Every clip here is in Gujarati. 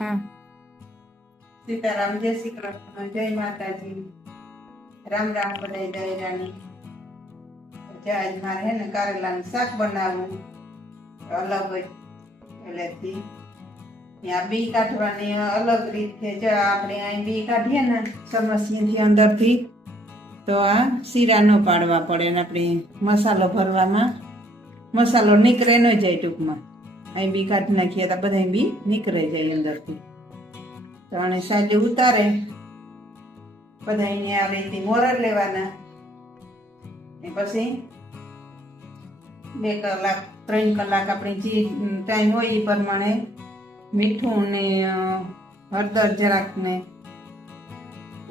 હા સીતારામ, જય શ્રી કૃષ્ણ, જય માતાજી, રામ રામ બધાય દાયરાની. આજ મારે હે ને કારેલાનું શાક બનાવવું અલગ જ પહેલેથી. ત્યાં બી કાઢવાની અલગ રીત છે. જો આપણે અહીં બી કાઢીએ ને સમસ્યાથી અંદરથી, તો આ શીરા ન પાડવા પડે ને આપણે મસાલો ભરવામાં મસાલો નીકળે ન જાય. ટૂંકમાં અહીં બી કાઢી નાખીએ તો બધા બી નીકળે જાય અંદરથી. તો આને સાજે ઉતારે બધા અહીંયા આ રીતે મોરર લેવાના, ને પછી 2 કલાક 3 કલાક આપણે જે ટાઈમ હોય એ પ્રમાણે મીઠું ને હળદર જરાક ને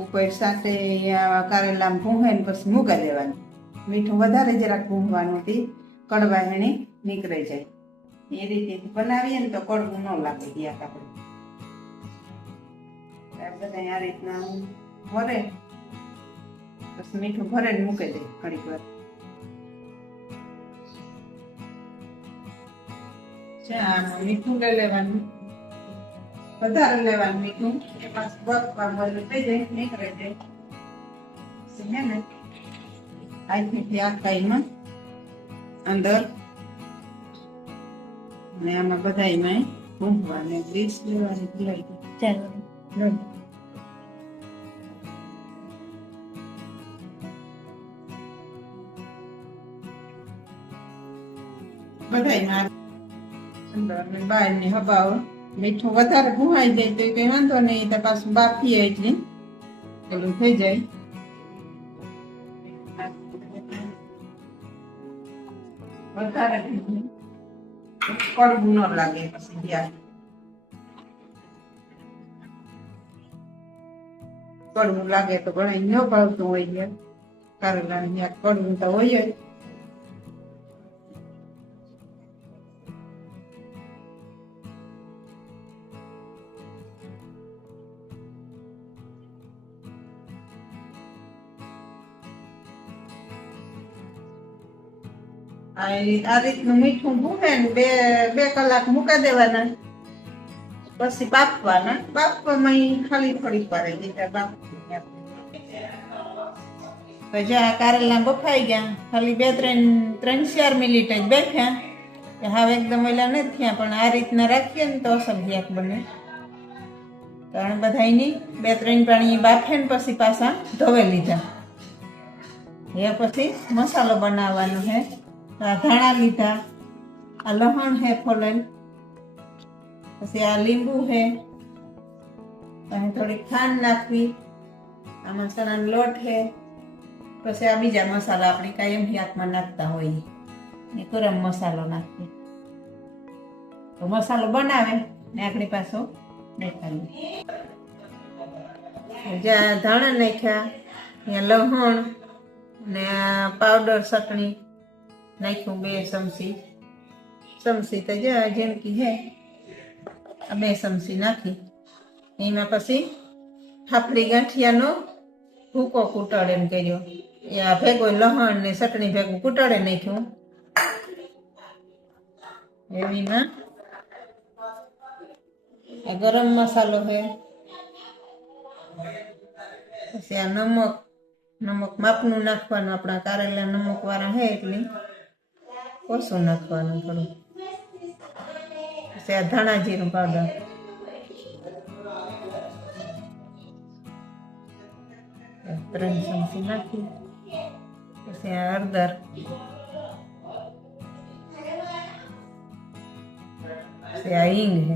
ઉપર સાથે કારેલા ભૂંગે ને પછી મૂકા દેવાનું. મીઠું વધારે જરાક ભૂંગવાનું થી કડવા હેણી નીકળી જાય. એ રીતે બનાવીએ ને તો કડવું ન લાગે. યાદ આપણે બધા આ રીતના ભરે પછી મીઠું ભરે ને મૂકી દે ઘડીક વાર. મીઠું લઈ લેવાનું, વધારે લેવાનું મીઠું, એમાં બફવા બધું થઈ જાય, નીકળી જાય. હે ને આજથી આ કાઈમાં અંદર ને આમાં બધાયમાં ભૂંગવાનું ગ્રીસ લેવાની ભૂલાઈ ગઈ. ચાલો બધાયમાં અંદર ને બહારની હબાઓ મીઠું વધારે ભૂહાઈ જાય તો કઈ વાંધો નહીં, તો પાછું બાફીએ એટલે ઓલું થઈ જાય. વધારે કડવું ન લાગે. પછી ત્યાં કડવું લાગે તો ઘણા ન ભાવતું હોય છે કારેલા ને કડવું તો હોય જ. આ રીતનું મીઠું ભૂને ને 2 કલાક મૂકા દેવાના, પછી બાફવાના. બાફવામાં ખાલી થોડીક વાર તો જ્યાં કારેલા બફાઈ ગયા, ખાલી 3-4 મિનિટ જ બેઠ્યા, હવે એકદમ ઓલા નથી થયા. પણ આ રીતના રાખીએ ને તો અસલ શાક બને. કારણ બધાની 2-3 પાણી બાફે ને પછી પાછા ધોવે લીધા. એ પછી મસાલો બનાવવાનો છે. આ ધાણા લીધા, આ લસણ હે ફોલેલ, પછી આ લીંબુ હે, અને થોડી ખાંડ નાખવી, આ મસાલાનો લોટ હે, પછી આ બીજા મસાલા આપણે કાયમ શાકમાં નાખતા હોય એ ગરમ મસાલો નાખીએ. તો મસાલો બનાવે ને આપણી પાછો દેખાડીએ. જ્યાં ધાણા નાખ્યા ત્યાં લસણ ને પાવડર ચટણી નાખ્યું 2 ચમચી તો જેમકી હે 2 ચમચી નાખી. એમાં પછી ફાફડી ગાંઠિયાનો ભૂકો કૂટાડે એમ કર્યો. એ આ ભેગો લસણ ને ચટણી ભેગું કૂટાડે નાખ્યું. એવીમાં આ ગરમ મસાલો છે, પછી આ નમક માપનું નાખવાનું. આપણા કારેલા નમક વાળા હે એટલે ઓછું નાખવાનું થોડું. પછી આ ધાણા જીરું પાવડર, ત્રણ ચમચી નાખી. પછી આ હળદર, પછી આ હિંગ છે.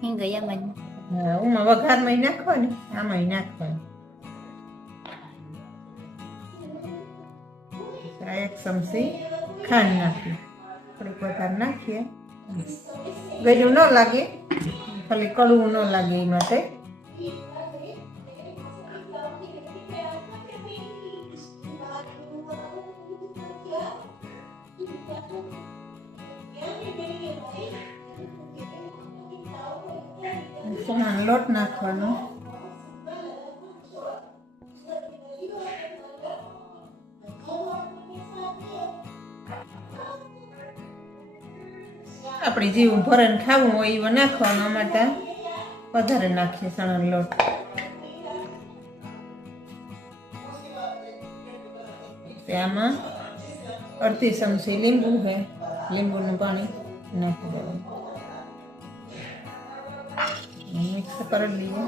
હિંગ યમન ઉમાં વઘારમાં નાખવાની, આમાં નાખવાની. 1 ચમચી ખાંડ નાખી, થોડીક વધારે નાખીએ. ગળ્યું ન લાગે, ખાલી કડવું ન લાગે એ માટે. લોટ નાખવાનો, આપણે આપણી જેવું ભરીને ખાવું હોય એવું નાખવાનું. અમારે ત્યાં વધારે નાખીએ ચણાનો લોટ. આમાં અડધી ચમચી લીંબુ છે, લીંબુનું પાણી નાખી દેવાનું. મિક્સ કરી લઈએ.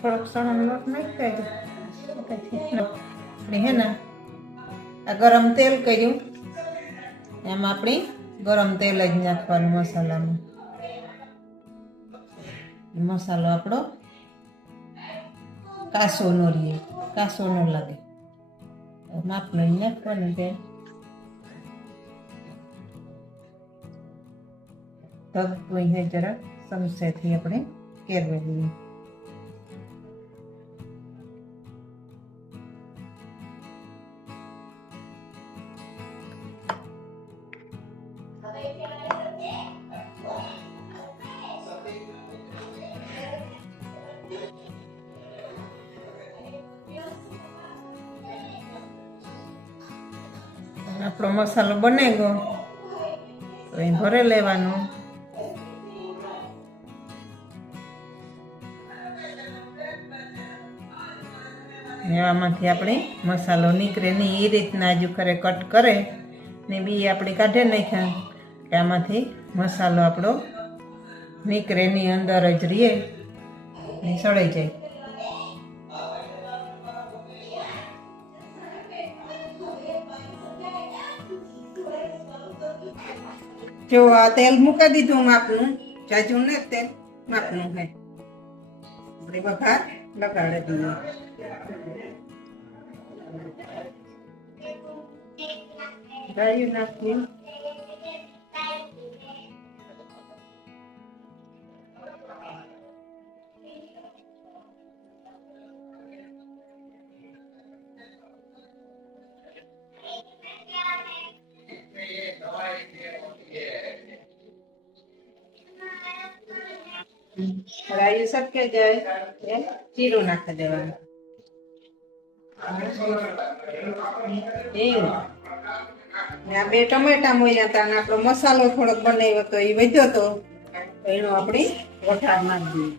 થોડોક ચણાનો લોટ નાખી દેજો. આપણે હે ને આ ગરમ તેલ કર્યું, એમાં આપણે ગરમ તેલ જ નાખવાનું મસાલામાં. મસાલો આપણો કાસો ન રહે, કાસો ન લાગે. માપનું નાખવાનું તેલ. તગતું હે જરા ચમચેથી આપણે કેરવી લઈએ. આપણો મસાલો બને ગયો તો એ ભરે લેવાનો. એમાંથી આપણે મસાલો નીકળે નહીં એ રીતના હજુ ખરે કટ કરે ને બી આપણે કાઢી નાખ્યા કે આમાંથી મસાલો આપણો નીકળે ની અંદર જ રહીએ ને સડાઈ જાય. જો આ તેલ મૂકી દીધું માપનું, જાજુ ને તેલ માપનું હે. આપણે વઘાર લગાડી દઈએ. રાયું નાખીએ. રાયું સટકે જાય જીરું નાખી દેવાનું. આ બે ટમેટા મોયા હતા અને આપણો મસાલો થોડોક બનાવ્યો હતો એ વધ્યો હતો, એનો આપણે વઘાર નાખી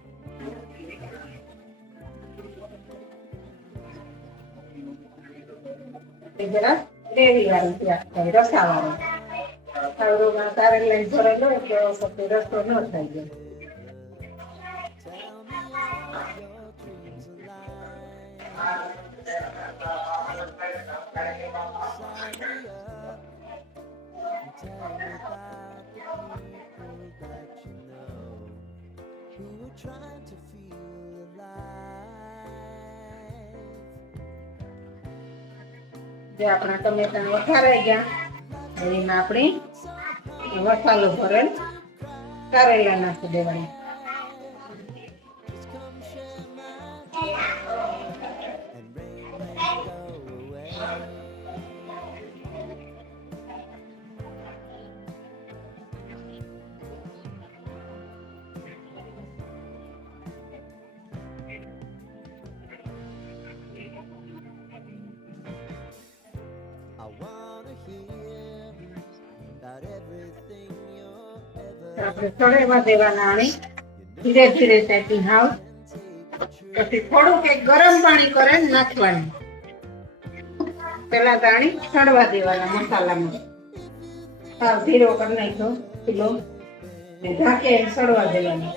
દઈએ. જરા ગ્રેવી વાળું શાક થાય, રસા વાળું. ખાવડોમાં કારેલ લઈને ભરેલો એટલે પછી રસો ન થાય જાય. જે આપણા ટમેટા વઘારાઈ ગયા એમાં આપણે મસાલો ભરેલ કારેલા નાખી દેવાના. આપણે સળેવા દેવાના આણી ધીરે ધીરે સેટિંગ હાવ. પછી થોડુંક એક ગરમ પાણી કરે નાખવાનું. પેલા દાણી સળવા દેવાના મસાલામાં. સાવ ધીરો કરી નાખ્યો કિલો ને ઢાંકે સળવા દેવાના.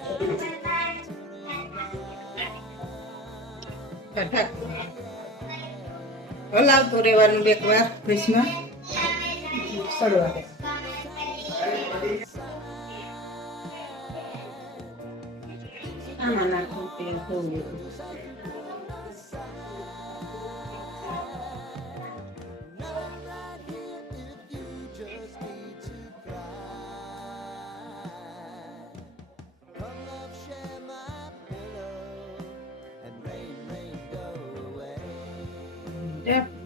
હલાવતું રહેવાનું એક વાર ફ્રીજમાં સળવા દે. આમાં નાખું તેલ થોડું.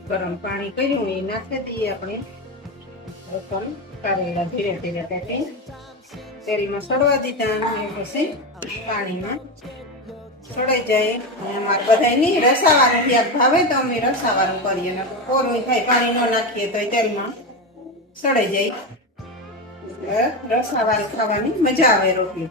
ગરમ પાણી કર્યું એ નાખી દઈએ આપણે પણ કારેલા ધીરે ધીરે કાઢી તેલમાં સડવા દીધા અને પછી પાણીમાં સડાઈ જાય. અને અમારે બધા નહીં રસાવાનું શાક ભાવે તો અમે રસાવાનું કરીએ ને કોરું થાય પાણી ન નાખીએ તો તેલમાં સડાઈ જાય. રસાવાળું ખાવાની મજા આવે રોટલી.